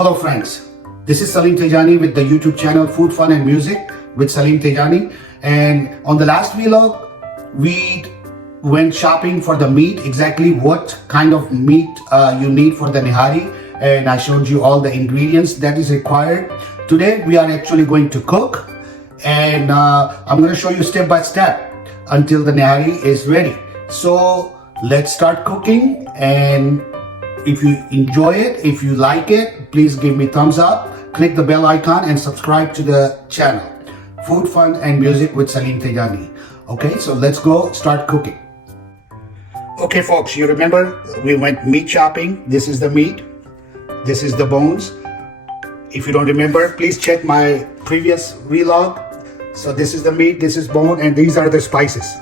Hello friends, this is Salim Tejani with the YouTube channel Food, Fun and Music with Salim Tejani. And on the last vlog, we went shopping for the meat, exactly what kind of meat you need for the Nihari. And I showed you all the ingredients that is required. Today we are actually going to cook, and I'm going to show you step by step until the Nihari is ready. So let's start cooking, and if you enjoy it, if you like it, please give me thumbs up, click the bell icon and subscribe to the channel Food, Fun and Music with Salim Tejani. Okay, so let's go start cooking. Okay folks, you remember we went meat shopping. This is the meat, this is the bones. If you don't remember, please check my previous vlog. So this is the meat, this is bone, and these are the spices.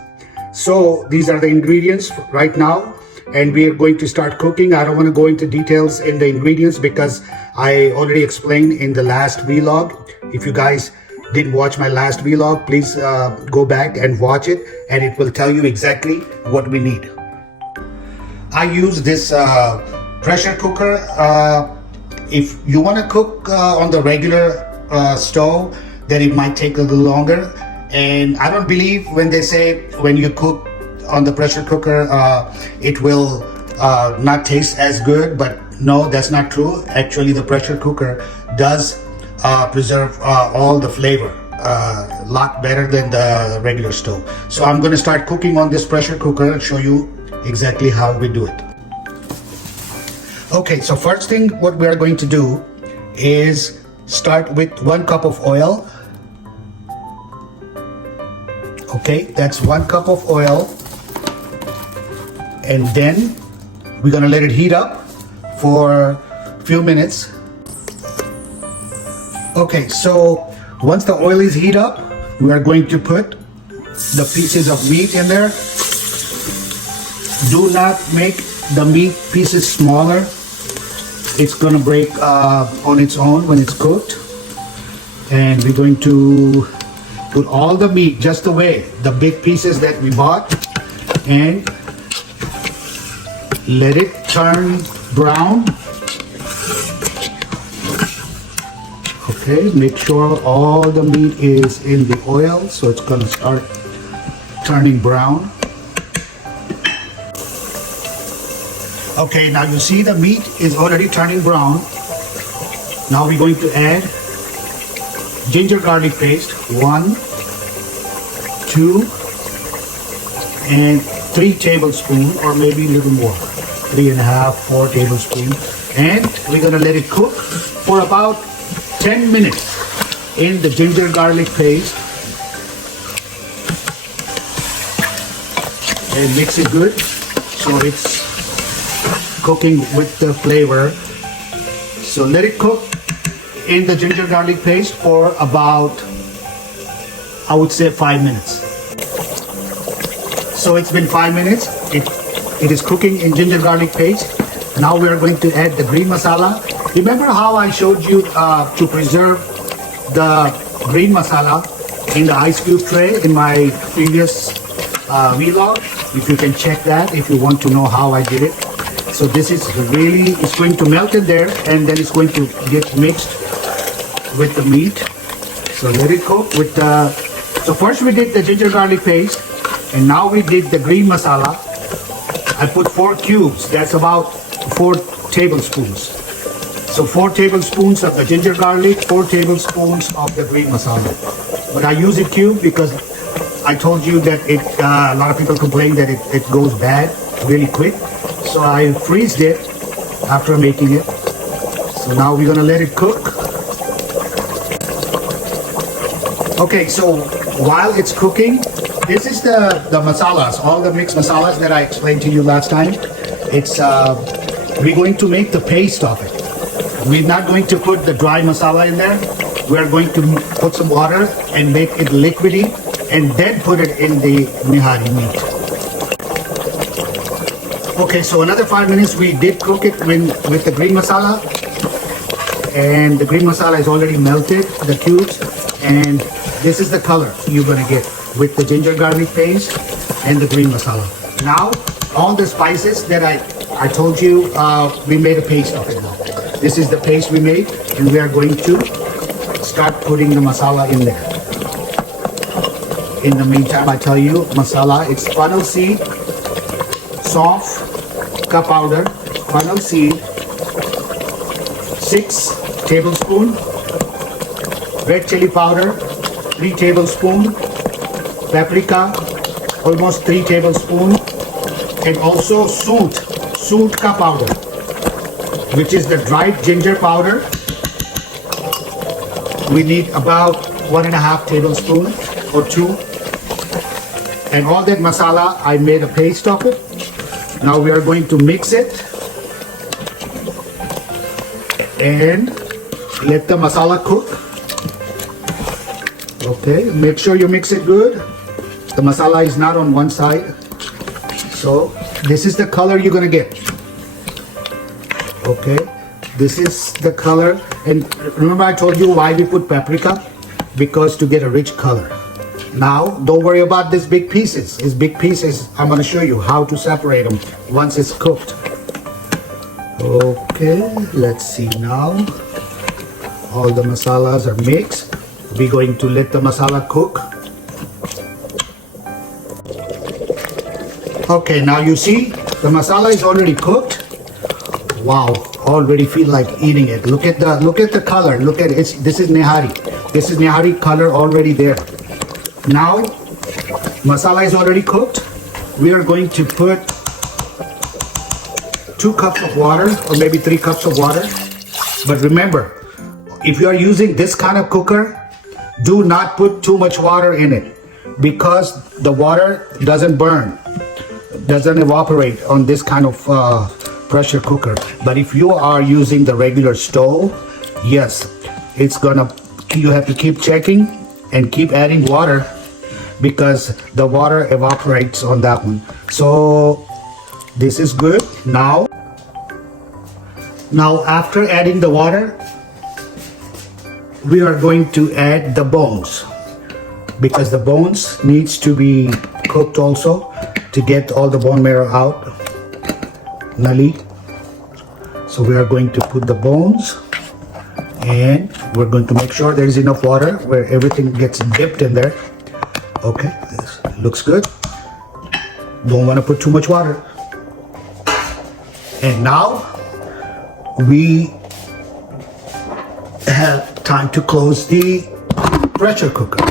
So these are the ingredients right now, and we are going to start cooking. I don't want to go into details in the ingredients because I already explained in the last vlog. If you guys didn't watch my last vlog, please go back and watch it, and it will tell you exactly what we need. I use this pressure cooker. If you want to cook on the regular stove, then it might take a little longer. And I don't believe when they say when you cook on the pressure cooker it will not taste as good, but no, that's not true. Actually, the pressure cooker does preserve all the flavor a lot better than the regular stove. So I'm going to start cooking on this pressure cooker and show you exactly how we do it. Okay, so first thing what we are going to do is start with 1 cup of oil. Okay, that's 1 cup of oil. And then we're gonna let it heat up for a few minutes. Okay, so once the oil is heat up, we are going to put the pieces of meat in there. Do not make the meat pieces smaller. It's gonna break on its own when it's cooked. And we're going to put all the meat just the way, the big pieces that we bought, and let it turn brown. Okay, make sure all the meat is in the oil, so it's gonna start turning brown. Okay, now you see the meat is already turning brown. Now we're going to add ginger garlic paste, 1, 2, and 3 tablespoons, or maybe a little more, 3.5, 4 tablespoons. And we're gonna let it cook for about 10 minutes in the ginger garlic paste. And mix it good so it's cooking with the flavor. So let it cook in the ginger garlic paste for about, I would say, 5 minutes. So it's been 5 minutes. It is cooking in ginger garlic paste. Now we are going to add the green masala. Remember how I showed you to preserve the green masala in the ice cube tray in my previous vlog? If you can check that, if you want to know how I did it. So this is really, it's going to melt in there, and then it's going to get mixed with the meat. So let it cook with the, so first we did the ginger garlic paste, and now we did the green masala. I put 4 cubes, that's about 4 tablespoons. So 4 tablespoons of the ginger garlic, 4 tablespoons of the green masala. But I use it cube because I told you that it, a lot of people complain that it goes bad really quick. So I freezed it after making it. So now we're gonna let it cook. Okay, so while it's cooking, this is the masalas, all the mixed masalas that I explained to you last time. It's we're going to make the paste of it. We're not going to put the dry masala in there. We're going to put some water and make it liquidy, and then put it in the Nihari meat. Okay, so another 5 minutes we did cook it with the green masala, and the green masala is already melted, the cubes, and this is the color you're gonna get with the ginger garlic paste and the green masala. Now, all the spices that I told you, we made a paste of it now. This is the paste we made, and we are going to start putting the masala in there. In the meantime, I tell you, masala, it's fennel seed, soft, ka powder, fennel seed, 6 tablespoons, red chili powder, 3 tablespoons, paprika, almost 3 tablespoons, and also soot ka powder, which is the dried ginger powder. We need about 1.5 tablespoons or 2. And all that masala, I made a paste of it. Now we are going to mix it and let the masala cook. Okay, make sure you mix it good. The masala is not on one side. So this is the color you're gonna get. Okay, this is the color. And remember I told you why we put paprika? Because to get a rich color. Now, don't worry about these big pieces. These big pieces, I'm going to show you how to separate them once it's cooked. Okay, let's see now. All the masalas are mixed. We're going to let the masala cook. Okay, now you see the masala is already cooked. Wow, already feel like eating it. Look at the color. Look at it. This is Nihari. This is Nihari color already there. Now, masala is already cooked. We are going to put 2 cups of water or maybe 3 cups of water. But remember, if you are using this kind of cooker, do not put too much water in it because the water doesn't burn, doesn't evaporate on this kind of pressure cooker. But if you are using the regular stove, yes, you have to keep checking and keep adding water because the water evaporates on that one. So this is good. Now after adding the water, we are going to add the bones because the bones needs to be cooked also to get all the bone marrow out. Nali. So we are going to put the bones and we're going to make sure there is enough water where everything gets dipped in there. Okay, this looks good. Don't want to put too much water. And now we have time to close the pressure cooker.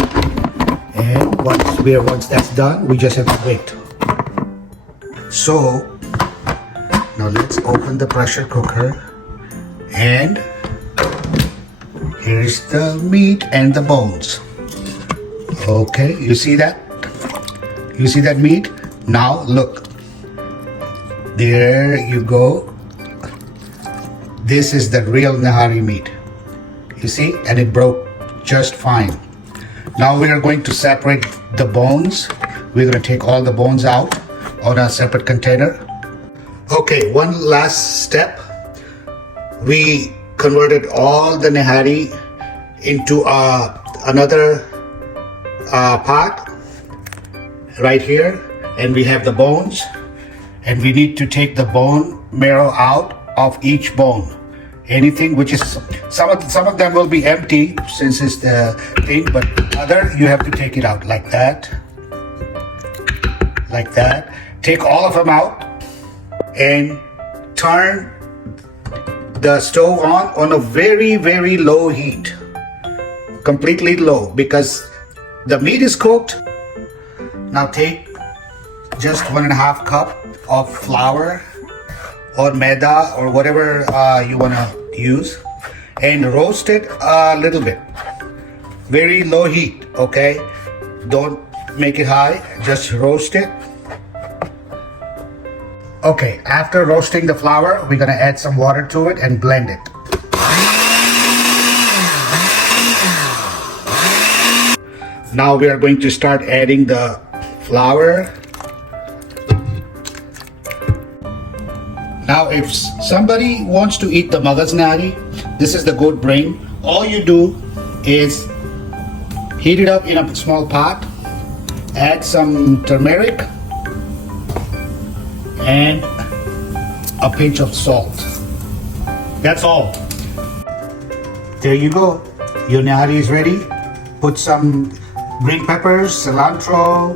And once that's done, we just have to wait. So now let's open the pressure cooker and here's the meat and the bones. Okay, you see that? You see that meat? Now look. There you go. This is the real Nihari meat. You see? And it broke just fine. Now we are going to separate the bones. We're going to take all the bones out on a separate container. Okay, one last step. We converted all the Nihari into another pot right here, and we have the bones, and we need to take the bone marrow out of each bone. Anything which is some of them will be empty since it's the thing, but other you have to take it out like that. Like that. Take all of them out and turn the stove on a very, very low heat. Completely low because the meat is cooked. Now take just 1.5 cup of flour or maida or whatever you want to use and roast it a little bit. Very low heat, okay? Don't make it high, just roast it. Okay, after roasting the flour, we're gonna add some water to it and blend it. Now we are going to start adding the flour. Now if somebody wants to eat the Magaz Nihari, this is the goat brain. All you do is heat it up in a small pot, add some turmeric and a pinch of salt. That's all. There you go. Your nihari is ready. Put some green peppers, cilantro,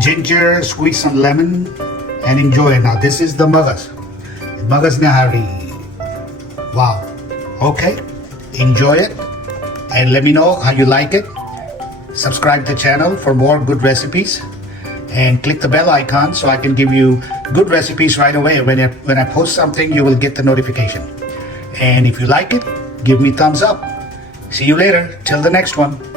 ginger, squeeze some lemon, and enjoy it. Now this is the Magaz. Magaz Nihari. Wow. Okay. Enjoy it. And let me know how you like it. Subscribe to the channel for more good recipes. And click the bell icon so I can give you good recipes right away. When I post something, you will get the notification. And if you like it, give me thumbs up. See you later. Till the next one.